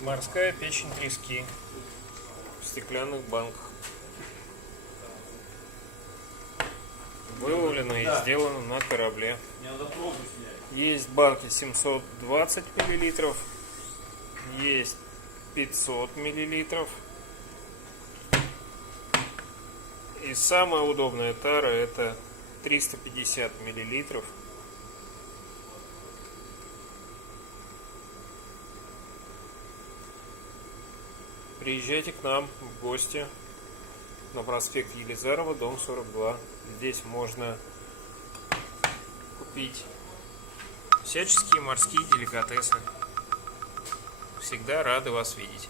Морская печень трески в стеклянных банках. Выловлено и сделано на корабле. Есть банки 720 мл, есть 500 мл. И самая удобная тара — это 350 мл. Приезжайте к нам в гости на проспект Елизарова, дом 42. Здесь можно купить всяческие морские деликатесы. Всегда рады вас видеть.